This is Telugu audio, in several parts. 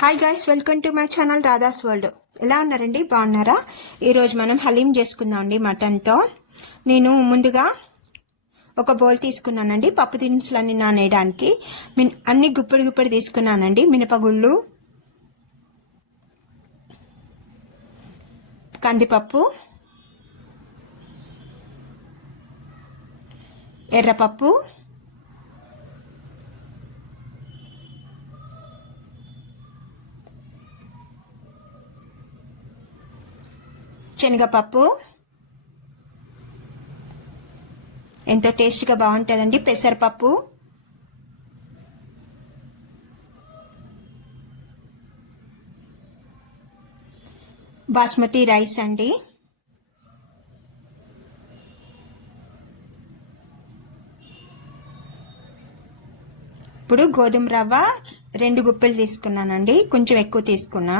Hi guys, welcome to my channel Radha's world. ఎలా ఉన్నారండి? బాగున్నారా? ఈరోజు మనం హలీం చేసుకుందాం అండి మటన్తో. నేను ముందుగా ఒక బౌల్ తీసుకున్నానండి పప్పు దినుసులన్నీ నానేయడానికి. అన్ని గుప్పెడు తీసుకున్నానండి. మినపగుళ్ళు, కందిపప్పు, ఎర్రపప్పు, శనగపప్పు, ఎంతో టేస్ట్గా బాగుంటుందండి. పెసరపప్పు, బాస్మతి రైస్ అండి, ఇప్పుడు గోధుమ రవ్వ 2 గుప్పెలు తీసుకున్నానండి, కొంచెం ఎక్కువ తీసుకున్నా.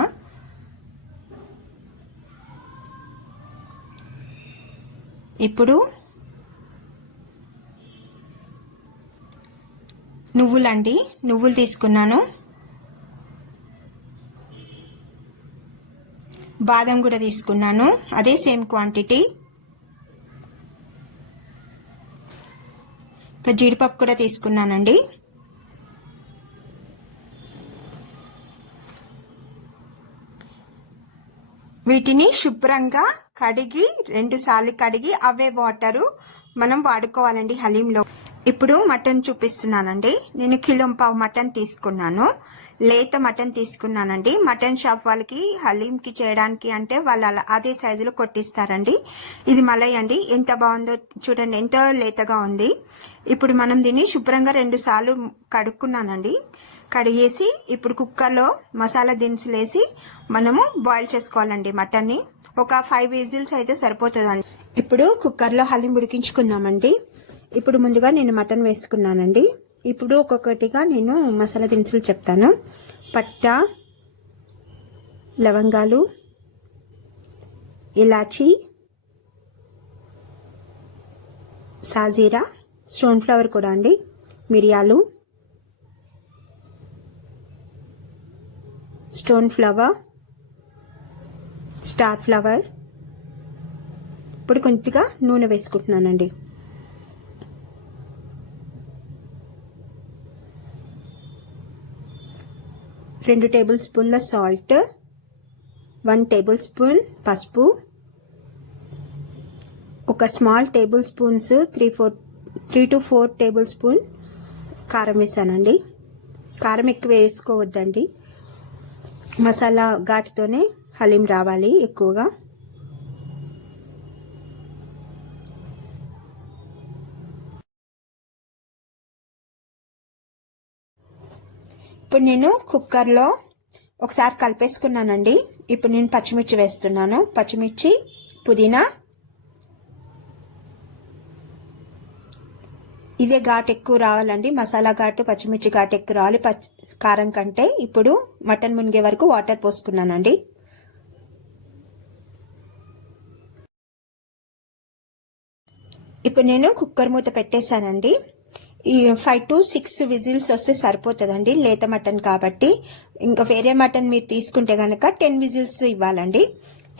ఇప్పుడు నువ్వులు తీసుకున్నాను. బాదం కూడా తీసుకున్నాను, అదే సేమ్ క్వాంటిటీ. ఇంకా జీడిపప్పు కూడా తీసుకున్నానండి. వీటిని శుభ్రంగా కడిగి 2 సార్లు కడిగి అవే వాటరు మనం వాడుకోవాలండి హలీంలో. ఇప్పుడు మటన్ చూపిస్తున్నానండి. నేను 1.5 కిలో మటన్ తీసుకున్నాను. లేత మటన్ తీసుకున్నానండి. మటన్ షాప్ వాళ్ళకి హలీంకి చేయడానికి అంటే వాళ్ళు అదే సైజులో కొట్టిస్తారండి. ఇది మలై అండి. ఎంత బాగుందో చూడండి, ఎంతో లేతగా ఉంది. ఇప్పుడు మనం దీన్ని శుభ్రంగా 2 సార్లు కడుక్కున్నానండి. కడిగేసి ఇప్పుడు కుక్కర్లో మసాలా దినుసులు వేసి మనము బాయిల్ చేసుకోవాలండి మటన్ని. ఒక 5 విజిల్స్ అయితే సరిపోతుందండి. ఇప్పుడు కుక్కర్లో హలీం ఉడికించుకుందామండి. ఇప్పుడు ముందుగా నేను మటన్ వేసుకున్నానండి. ఇప్పుడు ఒక్కొక్కటిగా నేను మసాలా దినుసులు చెప్తాను. పట్ట, లవంగాలు, ఇలాచీ, సాజీరా, స్టోన్ ఫ్లవర్ కూడా అండి, మిరియాలు, స్టోన్ ఫ్లవర్, స్టార్ ఫ్లవర్. ఇప్పుడు కొద్దిగా నూనె వేసుకుంటున్నానండి. రెండు టేబుల్ స్పూన్ల సాల్ట్, 1 టేబుల్ స్పూన్ పసుపు, ఒక small table spoons 3 to 4 table spoon కారం వేసానండి. కారం ఎక్కువ వేసుకోవద్దండి, మసాలా ఘాటుతోనే హలీం రావాలి ఎక్కువగా. ఇప్పుడు నేను కుక్కర్లో ఒకసారి కలిపేసుకున్నానండి. ఇప్పుడు నేను పచ్చిమిర్చి వేస్తున్నాను. పచ్చిమిర్చి, పుదీనా. ఇదే ఘాటు ఎక్కువ రావాలండి, మసాలా ఘాటు, పచ్చిమిర్చి ఘాటు ఎక్కువ రావాలి కారం కంటే. ఇప్పుడు మటన్ మునిగే వరకు వాటర్ పోసుకున్నానండి. ఇప్పుడు నేను కుక్కర్ మూత పెట్టేశానండి. ఈ 5 to 6 విజిల్స్ వస్తే సరిపోతుందండి, లేత మటన్ కాబట్టి. ఇంకా వేరే మటన్ మీరు తీసుకుంటే కనుక 10 విజిల్స్ ఇవ్వాలండి.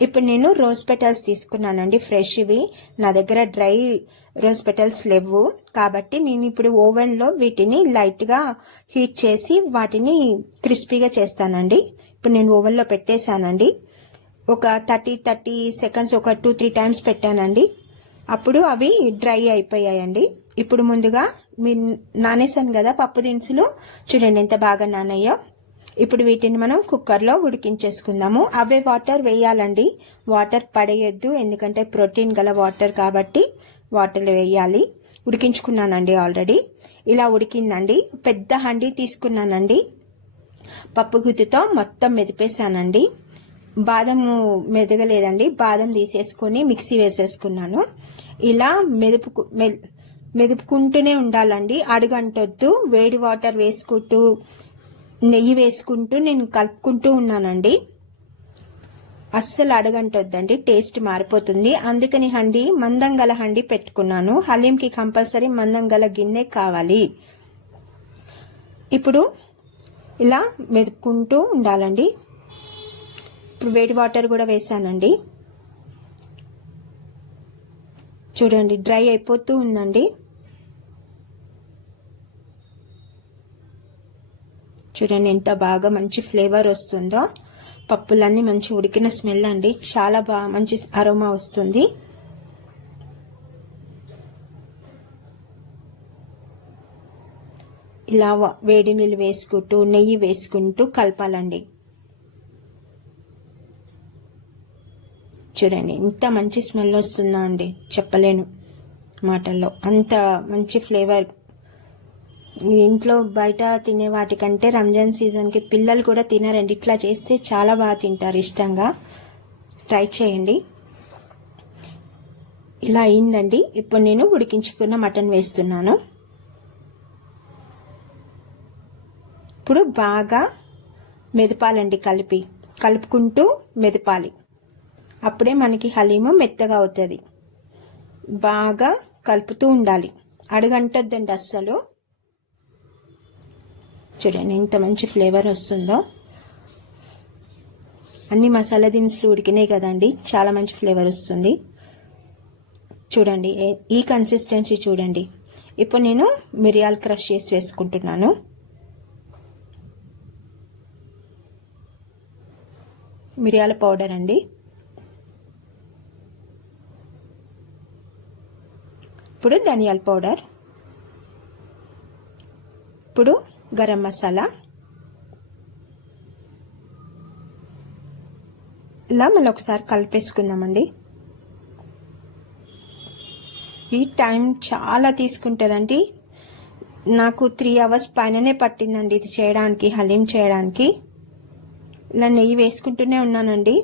ఇప్పుడు నేను రోజ్ పెటల్స్ తీసుకున్నానండి, ఫ్రెష్ ఇవి. నా దగ్గర డ్రై రోజ్ పెటల్స్ లేవు కాబట్టి నేను ఇప్పుడు ఓవెన్లో వీటిని లైట్గా హీట్ చేసి వాటిని క్రిస్పీగా చేస్తానండి. ఇప్పుడు నేను ఓవెన్లో పెట్టేశానండి. ఒక 30 సెకండ్స్, ఒక 2-3 టైమ్స్ పెట్టానండి. అప్పుడు అవి డ్రై అయిపోయాయండి. ఇప్పుడు ముందుగా నానేసాను కదా పప్పు దినుసులు, చూడండి ఎంత బాగా నానయ్యో. ఇప్పుడు వీటిని మనం కుక్కర్లో ఉడికించేసుకుందాము. అవే వాటర్ వేయాలండి, వాటర్ పడేయద్దు, ఎందుకంటే ప్రోటీన్ గల వాటర్ కాబట్టి వాటర్ వేయాలి. ఉడికించుకున్నానండి ఆల్రెడీ. ఇలా ఉడికిందండి. పెద్ద హండీ తీసుకున్నానండి. పప్పు గుత్తితో మొత్తం మెదిపేశానండి. బాదము మెదగలేదండి, బాదం తీసేసుకొని మిక్సీ వేసేసుకున్నాను. ఇలా మెదుపుకుంటూనే ఉండాలండి, అడుగంటొద్దు. వేడి వాటర్ వేసుకుంటూ నెయ్యి వేసుకుంటూ నేను కలుపుకుంటూ ఉన్నానండి. అస్సలు అడగంటొద్దండి, టేస్ట్ మారిపోతుంది. అందుకని హండీ, మందం గల హండీ పెట్టుకున్నాను. హలీంకి కంపల్సరీ మందం గల గిన్నె కావాలి. ఇప్పుడు ఇలా మెదుపుకుంటూ ఉండాలండి. ఇప్పుడు వేడి వాటర్ కూడా వేసానండి. చూడండి డ్రై అయిపోతూ ఉందండి. చూడండి ఎంత బాగా మంచి ఫ్లేవర్ వస్తుందో. పప్పులన్నీ మంచి ఉడికిన స్మెల్ అండి. చాలా బాగా మంచి అరోమా వస్తుంది. ఇలా వేడి నీళ్ళు వేసుకుంటూ నెయ్యి వేసుకుంటూ కలపాలండి. చూడండి ఎంత మంచి స్మెల్ వస్తుందో అండి, చెప్పలేను మాటల్లో. అంత మంచి ఫ్లేవర్. ఇంట్లో బయట తినే వాటికంటే రంజాన్ సీజన్కి పిల్లలు కూడా తినరండి. ఇట్లా చేస్తే చాలా బాగా తింటారు ఇష్టంగా. ట్రై చేయండి. ఇలా అయిందండి. ఇప్పుడు నేను ఉడికించుకున్న మటన్ వేస్తున్నాను. ఇప్పుడు బాగా మెదపాలండి. కలుపుకుంటూ మెదపాలి. అప్పుడే మనకి హలీము మెత్తగా అవుతుంది. బాగా కలుపుతూ ఉండాలి. అడుగంటొద్దండి అస్సలు. చూడండి ఎంత మంచి ఫ్లేవర్ వస్తుందో. అన్ని మసాలా దినుసులు ఉడికినాయి కదండి, చాలా మంచి ఫ్లేవర్ వస్తుంది. చూడండి ఈ కన్సిస్టెన్సీ చూడండి. ఇప్పుడు నేను మిరియాలు క్రష్ చేసి వేసుకుంటున్నాను. మిరియాల పౌడర్ అండి. ఇప్పుడు ధనియాల పౌడర్. ఇప్పుడు గరం మసాలా. ఇలా మళ్ళీ ఒకసారి కలిపేసుకుందామండి. ఈ టైం చాలా తీసుకుంటుందండి. నాకు 3 hours పైననే పట్టిందండి ఇది చేయడానికి, హలీం చేయడానికి. ఇలా నెయ్యి వేసుకుంటూనే ఉన్నానండి.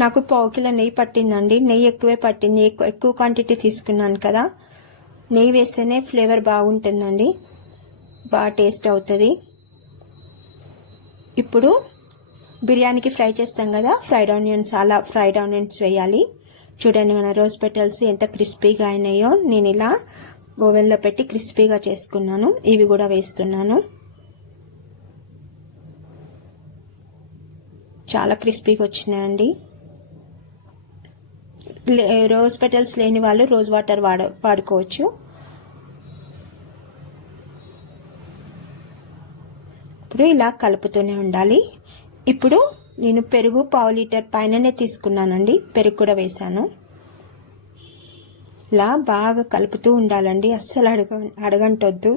నాకు 1/2 కిలో నెయ్యి పట్టిందండి. నెయ్యి ఎక్కువే పట్టింది. ఎక్కువ క్వాంటిటీ తీసుకున్నాను కదా. నెయ్యి వేస్తేనే ఫ్లేవర్ బాగుంటుందండి, బాగా టేస్ట్ అవుతుంది. ఇప్పుడు బిర్యానీకి ఫ్రై చేస్తాం కదా, ఫ్రైడ్ ఆనియన్స్ వేయాలి. చూడండి మన రోజ్ పెటల్స్ ఎంత క్రిస్పీగా అయినాయో. నేను ఇలా ఓవెన్లో పెట్టి క్రిస్పీగా చేసుకున్నాను. ఇవి కూడా వేస్తున్నాను. చాలా క్రిస్పీగా వచ్చినాయండి. రోజ్ పెటల్స్ లేని వాళ్ళు రోజ్ వాటర్ వాడుకోవచ్చు. ఇప్పుడు ఇలా కలుపుతూనే ఉండాలి. ఇప్పుడు నేను పెరుగు 1/2 లీటర్ పైననే తీసుకున్నానండి. పెరుగు కూడా వేసాను. ఇలా బాగా కలుపుతూ ఉండాలండి, అస్సలు అడగంటొద్దు.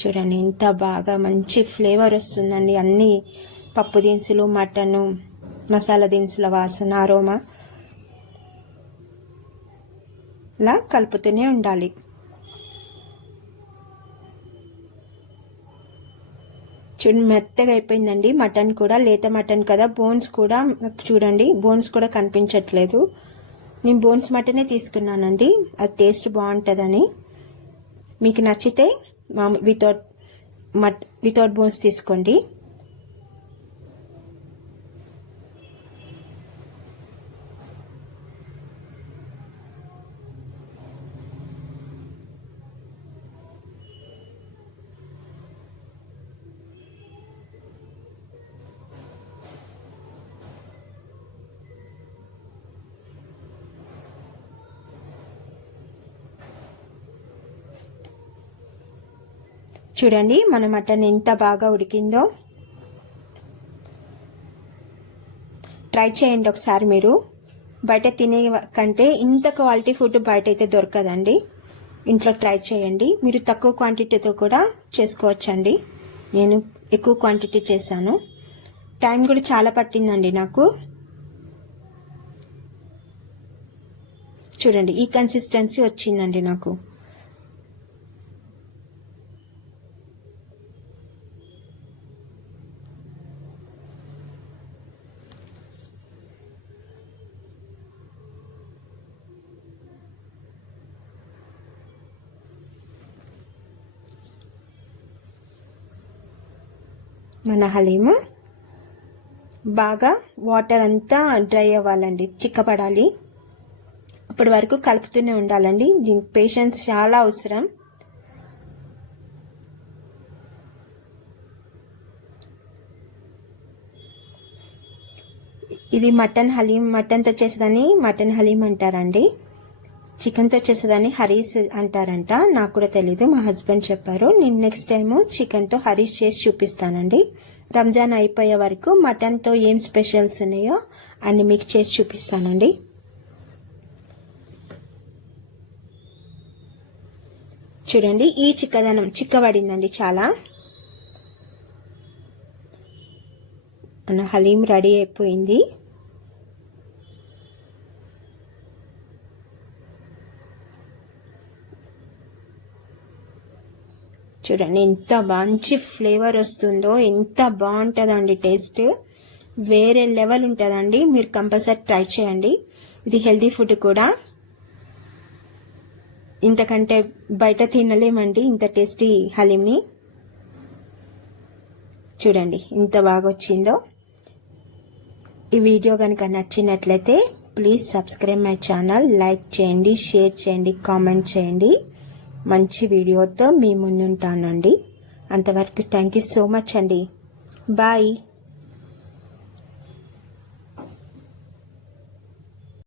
చూడండి ఎంత బాగా మంచి ఫ్లేవర్ వస్తుందండి. అన్ని పప్పు దినుసులు, మటను, మసాలా దినుసుల వాసన, అరోమా. ఇలా కలుపుతూనే ఉండాలి. చూడండి మెత్తగా అయిపోయిందండి. మటన్ కూడా లేత మటన్ కదా, బోన్స్ కూడా చూడండి, బోన్స్ కూడా కనిపించట్లేదు. నేను బోన్స్ మటనే తీసుకున్నానండి, అది టేస్ట్ బాగుంటుందని. మీకు నచ్చితే వితౌట్ బోన్స్ తీసుకోండి. చూడండి మన మటన్ ఎంత బాగా ఉడికిందో. ట్రై చేయండి ఒకసారి మీరు. బయట తినే కంటే ఇంత క్వాలిటీ ఫుడ్ బయట అయితే దొరకదండి. ఇంట్లో ట్రై చేయండి. మీరు తక్కువ క్వాంటిటీతో కూడా చేసుకోవచ్చండి. నేను ఎక్కువ క్వాంటిటీ చేశాను. టైం కూడా చాలా పట్టిందండి నాకు. చూడండి ఈ కన్సిస్టెన్సీ వచ్చిందండి నాకు. మన హలీము బాగా వాటర్ అంతా డ్రై అవ్వాలండి, చిక్కపడాలి. ఇప్పటి వరకు కలుపుతూనే ఉండాలండి. దీనికి పేషెన్స్ చాలా అవసరం. ఇది మటన్ హలీం, మటన్తో చేసేదాన్ని మటన్ హలీం అంటారండి. చికెన్తో చేసేదాన్ని హరీస్ అంటారంట. నాకు కూడా తెలీదు, మా హస్బెండ్ చెప్పారు. నేను నెక్స్ట్ టైము చికెన్తో హరీస్ చేసి చూపిస్తానండి. రంజాన్ అయిపోయే వరకు మటన్తో ఏం స్పెషల్స్ ఉన్నాయో అన్ని మీకు చేసి చూపిస్తానండి. చూడండి, ఈ చిక్కబడిందండి చాలా. మన హలీం రెడీ అయిపోయింది. చూడండి ఎంత మంచి ఫ్లేవర్ వస్తుందో, ఎంత బాగుంటుందండి. టేస్ట్ వేరే లెవెల్ ఉంటుందండి. మీరు కంపల్సరీ ట్రై చేయండి. ఇది హెల్దీ ఫుడ్ కూడా. ఇంతకంటే బయట తినలేమండి ఇంత టేస్టీ హలీంని. చూడండి ఎంత బాగా వచ్చిందో. ఈ వీడియో కనుక నచ్చినట్లయితే please subscribe my channel, like చేయండి, షేర్ చేయండి, కామెంట్ చేయండి. మంచి వీడియోతో మీ ముందుంటానండి. అంతవరకు థ్యాంక్ యూ సో మచ్ అండి. బాయ్.